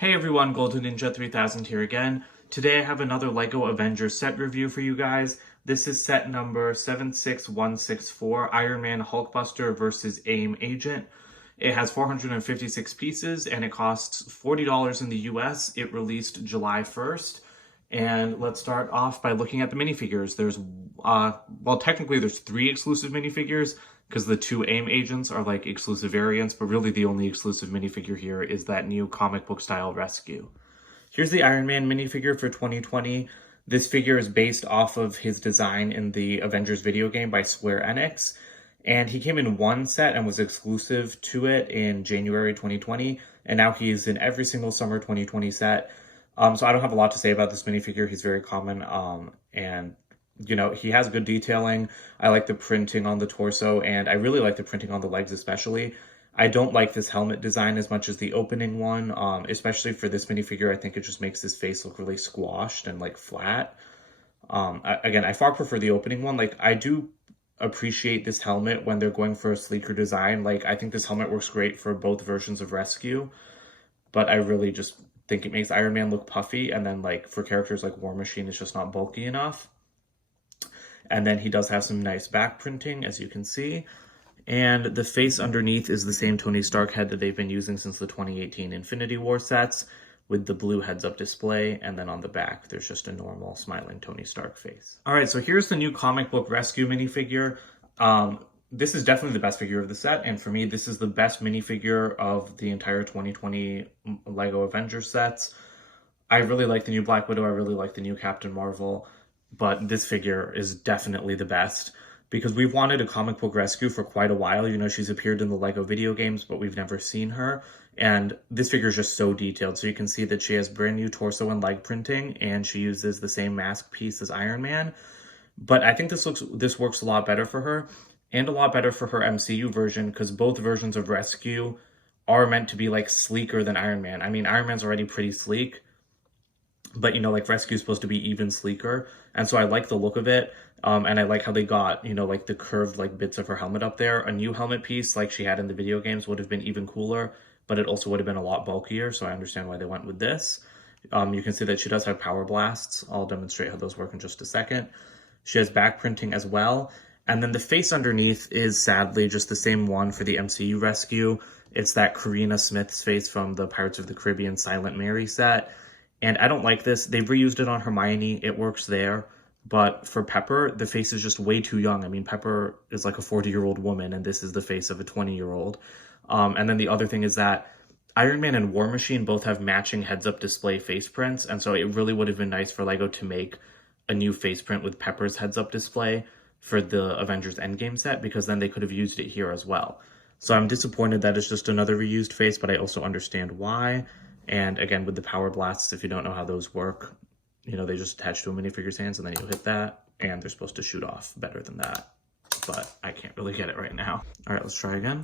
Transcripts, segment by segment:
Hey everyone, Golden Ninja 3000 here again. Today I have another LEGO Avengers set review for you guys. This is set number 76164, Iron Man Hulkbuster versus A.I.M Agent. It has 456 pieces and it costs $40 in the US. It released July 1st. And let's start off by looking at the minifigures. Technically there's 3 exclusive minifigures because the 2 A.I.M agents are like exclusive variants, but really the only exclusive minifigure here is that new comic book style rescue. Here's the Iron Man minifigure for 2020. This figure is based off of his design in the Avengers video game by Square Enix. And he came in one set and was exclusive to it in January 2020. And now he's in every single summer 2020 set. So I don't have a lot to say about this minifigure. He's very common. And you know, he has good detailing. I like the printing on the torso, and I really like the printing on the legs especially. I don't like this helmet design as much as the opening one, especially for this minifigure. I think it just makes his face look really squashed and like flat. Again, I far prefer the opening one. Like, I do appreciate this helmet when they're going for a sleeker design. Like, I think this helmet works great for both versions of Rescue, but I really just think it makes Iron Man look puffy, and then like for characters like War Machine, it's just not bulky enough. And then he does have some nice back printing, as you can see. And the face underneath is the same Tony Stark head that they've been using since the 2018 Infinity War sets, with the blue heads-up display. And then on the back, there's just a normal smiling Tony Stark face. All right, so here's the new comic book rescue minifigure. This is definitely the best figure of the set. And for me, this is the best minifigure of the entire 2020 LEGO Avengers sets. I really like the new Black Widow. I really like the new Captain Marvel. But this figure is definitely the best because we've wanted a comic book rescue for quite a while. You know, she's appeared in the LEGO video games, but we've never seen her. And this figure is just so detailed. So you can see that she has brand new torso and leg printing, and she uses the same mask piece as Iron Man. But I think this works a lot better for her, and a lot better for her MCU version, because both versions of Rescue are meant to be like sleeker than Iron Man. I mean, Iron Man's already pretty sleek, but, you know, like Rescue is supposed to be even sleeker. And so I like the look of it. And I like how they got, you know, like the curved like bits of her helmet up there. A new helmet piece like she had in the video games would have been even cooler, but it also would have been a lot bulkier. So I understand why they went with this. You can see that she does have power blasts. I'll demonstrate how those work in just a second. She has back printing as well. And then the face underneath is sadly just the same one for the MCU Rescue. It's that Karina Smith's face from the Pirates of the Caribbean Silent Mary set. And I don't like this. They've reused it on Hermione. It works there. But for Pepper, the face is just way too young. I mean, Pepper is like a 40-year-old woman, and this is the face of a 20-year-old. And then the other thing is that Iron Man and War Machine both have matching heads-up display face prints. And so it really would have been nice for LEGO to make a new face print with Pepper's heads-up display for the Avengers Endgame set, because then they could have used it here as well. So I'm disappointed that it's just another reused face, but I also understand why. And again, with the power blasts, if you don't know how those work, you know, they just attach to a minifigure's hands and then you hit that and they're supposed to shoot off better than that. But I can't really get it right now. All right, let's try again.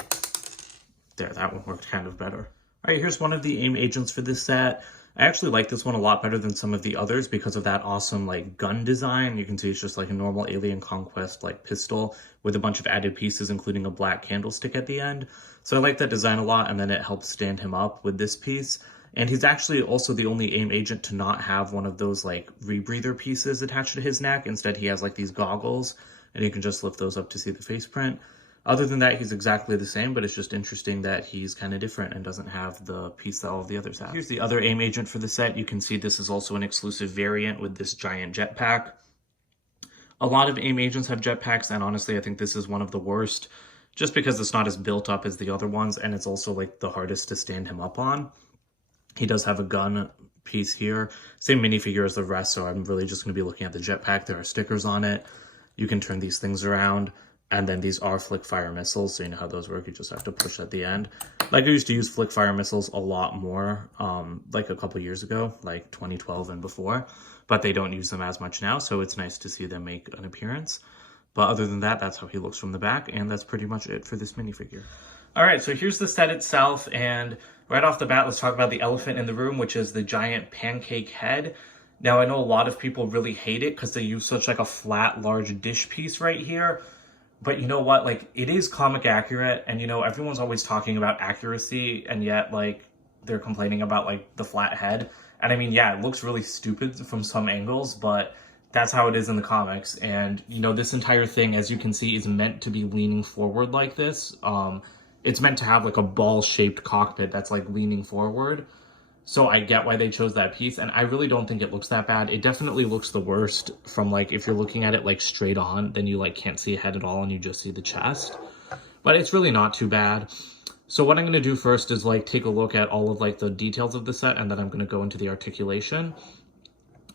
There, that one worked kind of better. All right, here's one of the A.I.M agents for this set. I actually like this one a lot better than some of the others because of that awesome like gun design. You can see it's just like a normal Alien Conquest like pistol with a bunch of added pieces, including a black candlestick at the end. So I like that design a lot, and then it helps stand him up with this piece. And he's actually also the only A.I.M agent to not have one of those like rebreather pieces attached to his neck. Instead, he has like these goggles, and you can just lift those up to see the face print. Other than that, he's exactly the same, but it's just interesting that he's kind of different and doesn't have the piece that all of the others have. Here's the other A.I.M agent for the set. You can see this is also an exclusive variant with this giant jetpack. A lot of A.I.M agents have jetpacks, and honestly, I think this is one of the worst, just because it's not as built up as the other ones, and it's also like the hardest to stand him up on. He does have a gun piece here. Same minifigure as the rest, so I'm really just going to be looking at the jetpack. There are stickers on it. You can turn these things around. And then these are flick fire missiles, so you know how those work. You just have to push at the end. Like, I used to use flick fire missiles a lot more, like a couple years ago, like 2012 and before. But they don't use them as much now, so it's nice to see them make an appearance. But other than that, that's how he looks from the back, and that's pretty much it for this minifigure. All right, so here's the set itself, and right off the bat, let's talk about the elephant in the room, which is the giant pancake head. Now, I know a lot of people really hate it because they use such like a flat, large dish piece right here. But you know what? Like, it is comic accurate, and you know, everyone's always talking about accuracy, and yet, like, they're complaining about like the flat head. And I mean, yeah, it looks really stupid from some angles, but that's how it is in the comics. And, you know, this entire thing, as you can see, is meant to be leaning forward like this. It's meant to have like a ball-shaped cockpit that's like leaning forward. So I get why they chose that piece, and I really don't think it looks that bad. It definitely looks the worst from like, if you're looking at it like straight on, then you like can't see a head at all and you just see the chest. But it's really not too bad. So what I'm going to do first is like take a look at all of like the details of the set, and then I'm going to go into the articulation.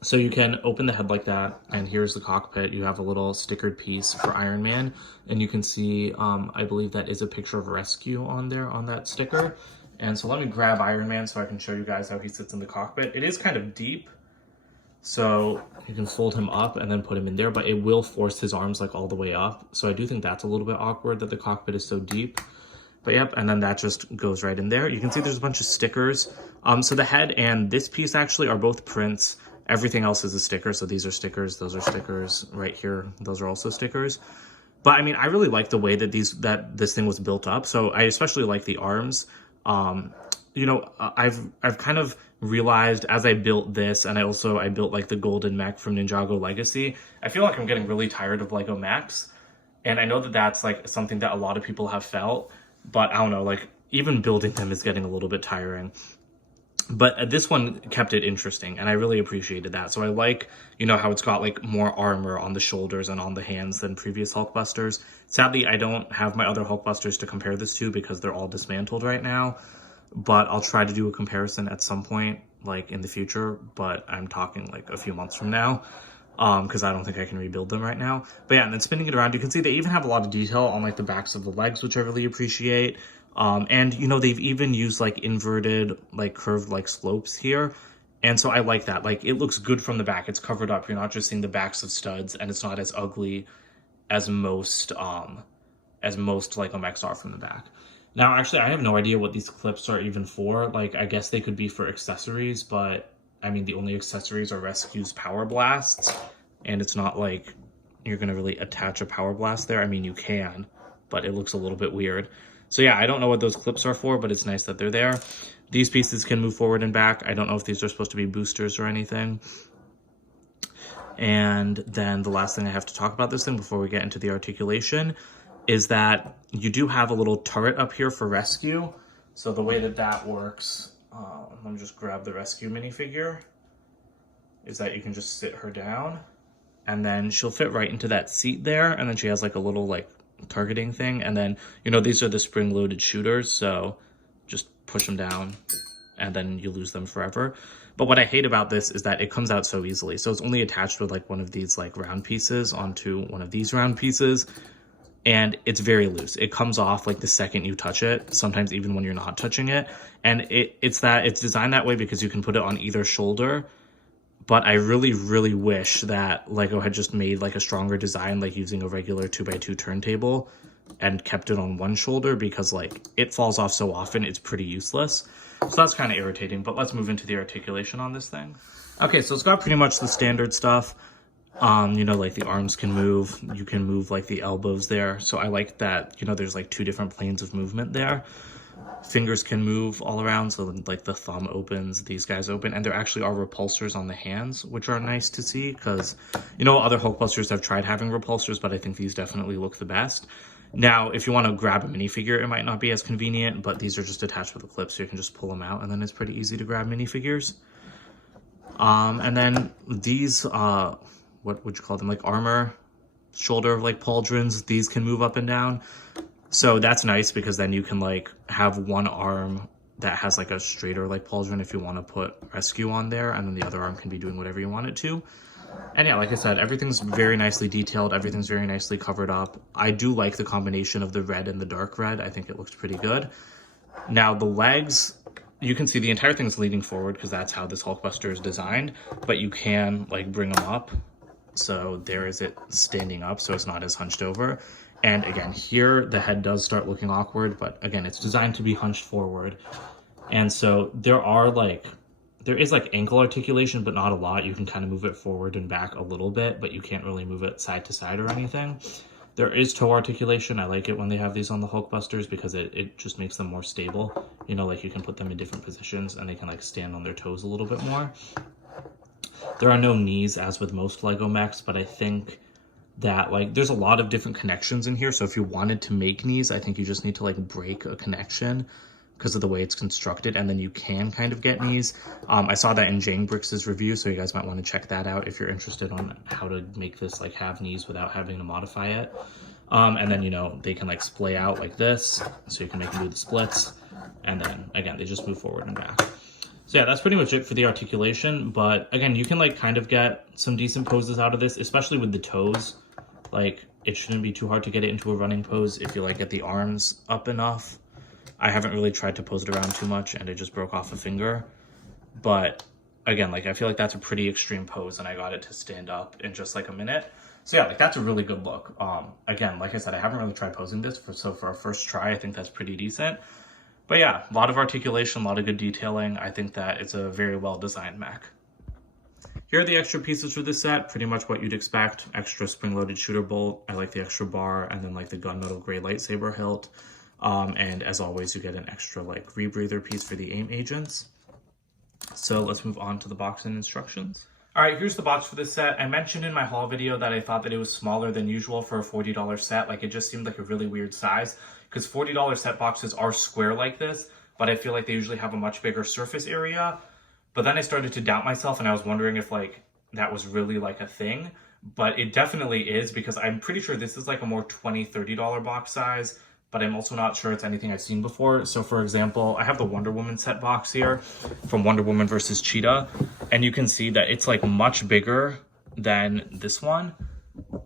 So you can open the head like that, and here's the cockpit. You have a little stickered piece for Iron Man, and you can see, I believe that is a picture of Rescue on there on that sticker. And so let me grab Iron Man so I can show you guys how he sits in the cockpit. It is kind of deep, so you can fold him up and then put him in there, but it will force his arms like all the way up. So I do think that's a little bit awkward that the cockpit is so deep. But yep, and then that just goes right in there. You can see there's a bunch of stickers. So the head and this piece actually are both prints. Everything else is a sticker. So these are stickers, those are stickers right here. Those are also stickers. But I mean, I really like the way that this thing was built up. So I especially like the arms. You know, I've kind of realized as I built this, and I built like the golden mech from Ninjago Legacy, I feel like I'm getting really tired of Lego mechs. And I know that that's like something that a lot of people have felt, but I don't know, like even building them is getting a little bit tiring. But this one kept it interesting, and I really appreciated that. So I like, you know, how it's got like more armor on the shoulders and on the hands than previous Hulkbusters. Sadly, I don't have my other Hulkbusters to compare this to because they're all dismantled right now. But I'll try to do a comparison at some point, like in the future. But I'm talking like a few months from now, because I don't think I can rebuild them right now. But yeah, and then spinning it around, you can see they even have a lot of detail on like the backs of the legs, which I really appreciate. And you know, they've even used like inverted, like curved, like slopes here. And so I like that. Like it looks good from the back. It's covered up. You're not just seeing the backs of studs, and it's not as ugly as most Lego mechs are from the back. Now, actually, I have no idea what these clips are even for. Like, I guess they could be for accessories, but I mean, the only accessories are Rescue's power blasts, and it's not like you're gonna really attach a power blast there. I mean, you can, but it looks a little bit weird. So yeah, I don't know what those clips are for, but it's nice that they're there. These pieces can move forward and back. I don't know if these are supposed to be boosters or anything. And then the last thing I have to talk about this thing before we get into the articulation is that you do have a little turret up here for Rescue. So the way that that works, let me just grab the Rescue minifigure, is that you can just sit her down, and then she'll fit right into that seat there, and then she has like a little like targeting thing, and then, you know, these are the spring-loaded shooters, so just push them down and then you lose them forever. But what I hate about this is that it comes out so easily. So it's only attached with like one of these like round pieces onto one of these round pieces, and it's very loose. It comes off like the second you touch it, sometimes even when you're not touching it. And it's designed that way because you can put it on either shoulder. But I really, really wish that Lego had just made like a stronger design, like using a regular 2x2 turntable, and kept it on one shoulder, because like it falls off so often, it's pretty useless. So that's kind of irritating, but let's move into the articulation on this thing. Okay, so it's got pretty much the standard stuff. You know, like the arms can move, you can move like the elbows there. So I like that, you know, there's like two different planes of movement there. Fingers can move all around, so like the thumb opens, these guys open, and there actually are repulsors on the hands, which are nice to see, because, you know, other Hulkbusters have tried having repulsors, but I think these definitely look the best. Now, if you want to grab a minifigure, it might not be as convenient, but these are just attached with a clip, so you can just pull them out, and then it's pretty easy to grab minifigures. And then these, what would you call them, like armor, shoulder, like pauldrons, these can move up and down. So that's nice, because then you can like have one arm that has like a straighter like pauldron if you want to put Rescue on there, and then the other arm can be doing whatever you want it to. And yeah, like I said, everything's very nicely detailed, everything's very nicely covered up. I do like the combination of the red and the dark red. I think it looks pretty good. Now the legs, you can see the entire thing's leaning forward because that's how this Hulkbuster is designed, but you can like bring them up. So there is it standing up, so it's not as hunched over. And again, here the head does start looking awkward, but again, it's designed to be hunched forward. And so there is like ankle articulation, but not a lot. You can kind of move it forward and back a little bit, but you can't really move it side to side or anything. There is toe articulation. I like it when they have these on the Hulkbusters because it just makes them more stable. You know, like you can put them in different positions and they can like stand on their toes a little bit more. There are no knees as with most Lego mechs, but I think that like there's a lot of different connections in here. So if you wanted to make knees, I think you just need to like break a connection because of the way it's constructed, and then you can kind of get knees. I saw that in Jane Brix's review, so you guys might want to check that out if you're interested on how to make this like have knees without having to modify it. And then, you know, they can like splay out like this, so you can make them do the splits, and then again they just move forward and back. So yeah, that's pretty much it for the articulation, but again, you can like kind of get some decent poses out of this, especially with the toes. Like, it shouldn't be too hard to get it into a running pose if you like get the arms up enough. I haven't really tried to pose it around too much and it just broke off a finger. But again, like I feel like that's a pretty extreme pose and I got it to stand up in just like a minute. So yeah, like that's a really good look. Again, like I said, I haven't really tried posing this, so for our first try, I think that's pretty decent. But yeah, a lot of articulation, a lot of good detailing. I think that it's a very well designed mech. Here are the extra pieces for this set, pretty much what you'd expect. Extra spring-loaded shooter bolt, I like the extra bar, and then like the gunmetal gray lightsaber hilt. And as always, you get an extra like rebreather piece for the A.I.M agents. So let's move on to the box and instructions. All right, here's the box for this set. I mentioned in my haul video that I thought that it was smaller than usual for a $40 set. Like, it just seemed like a really weird size because $40 set boxes are square like this, but I feel like they usually have a much bigger surface area. But then I started to doubt myself and I was wondering if like that was really like a thing, but it definitely is because I'm pretty sure this is like a more $20, $30 box size, but I'm also not sure it's anything I've seen before. So for example, I have the Wonder Woman set box here from Wonder Woman versus Cheetah, and you can see that it's like much bigger than this one,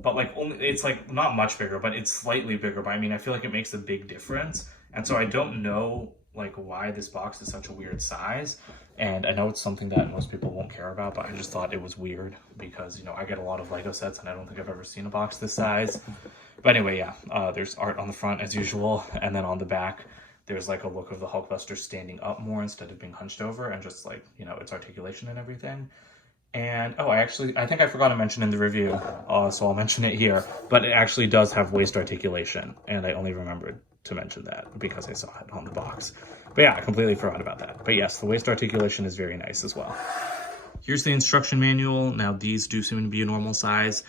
but like only, it's like not much bigger, but it's slightly bigger. But I mean, I feel like it makes a big difference. And so I don't know like why this box is such a weird size. And I know it's something that most people won't care about, but I just thought it was weird because, you know, I get a lot of Lego sets and I don't think I've ever seen a box this size. But anyway, yeah, there's art on the front as usual. And then on the back, there's like a look of the Hulkbuster standing up more instead of being hunched over, and just like, you know, its articulation and everything. And oh, I think I forgot to mention in the review, so I'll mention it here, but it actually does have waist articulation, and I only remembered to mention that because I saw it on the box. But yeah, I completely forgot about that. But yes, the waist articulation is very nice as well. Here's the instruction manual. Now these do seem to be a normal size.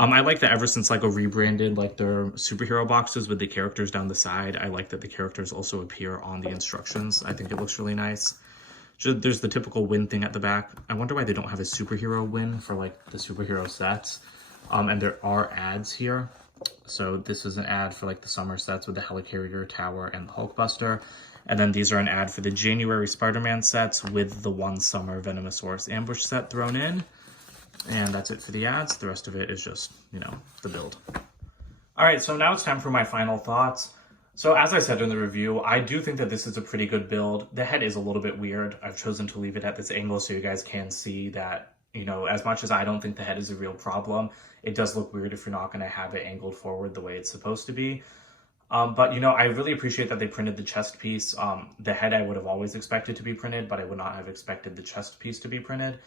I like that ever since LEGO rebranded like their superhero boxes with the characters down the side, I like that the characters also appear on the instructions. I think it looks really nice. There's the typical win thing at the back. I wonder why they don't have a superhero win for like the superhero sets. And there are ads here. So this is an ad for like the summer sets with the Helicarrier Tower and the Hulkbuster. And then these are an ad for the January Spider-Man sets with the one summer Venomosaurus ambush set thrown in. And that's it for the ads. The rest of it is just, you know, the build. All right, so now it's time for my final thoughts. So as I said in the review, I do think that this is a pretty good build. The head is a little bit weird. I've chosen to leave it at this angle so you guys can see that, you know, as much as I don't think the head is a real problem, it does look weird if you're not going to have it angled forward the way it's supposed to be. But, you know, I really appreciate that they printed the chest piece. The head I would have always expected to be printed, but I would not have expected the chest piece to be printed.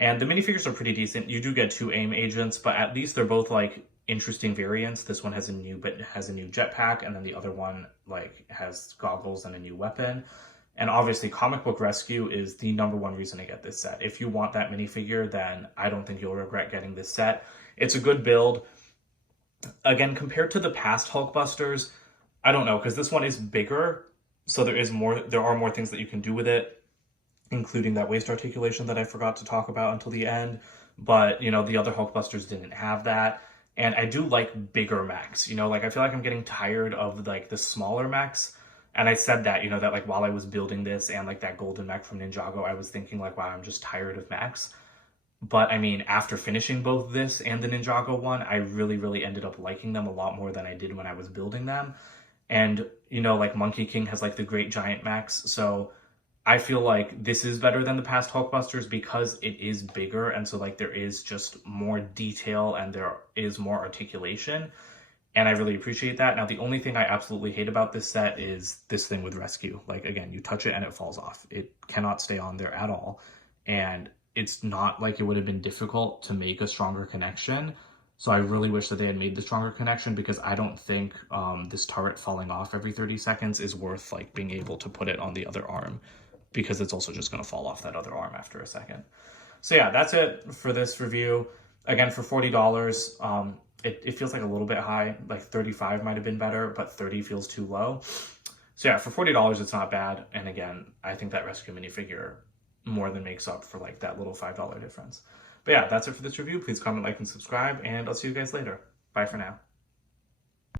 And the minifigures are pretty decent. You do get two A.I.M agents, but at least they're both like interesting variants. This one has a new jetpack, and then the other one like has goggles and a new weapon. And obviously Comic Book Rescue is the #1 reason to get this set. If you want that minifigure, then I don't think you'll regret getting this set. It's a good build. Again, compared to the past Hulkbusters, I don't know, because this one is bigger, so there are more things that you can do with it, including that waist articulation that I forgot to talk about until the end. But, you know, the other Hulkbusters didn't have that. And I do like bigger mechs, you know, like I feel like I'm getting tired of like the smaller mechs. And I said that, you know, that like while I was building this and like that golden mech from Ninjago, I was thinking like, wow, I'm just tired of mechs. But I mean, after finishing both this and the Ninjago one, I really ended up liking them a lot more than I did when I was building them. And, you know, like Monkey King has like the great giant mechs. So I feel like this is better than the past Hulkbusters because it is bigger, and so like there is just more detail and there is more articulation, and I really appreciate that. Now the only thing I absolutely hate about this set is this thing with rescue. Like again, you touch it and it falls off. It cannot stay on there at all, and it's not like it would have been difficult to make a stronger connection. So I really wish that they had made the stronger connection, because I don't think this turret falling off every 30 seconds is worth like being able to put it on the other arm, because it's also just going to fall off that other arm after a second. So yeah, that's it for this review. Again, for $40, it feels like a little bit high. Like 35 might have been better, but 30 feels too low. So yeah, for $40, it's not bad. And again, I think that rescue minifigure more than makes up for like that little $5 difference. But yeah, that's it for this review. Please comment, like, and subscribe, and I'll see you guys later. Bye for now.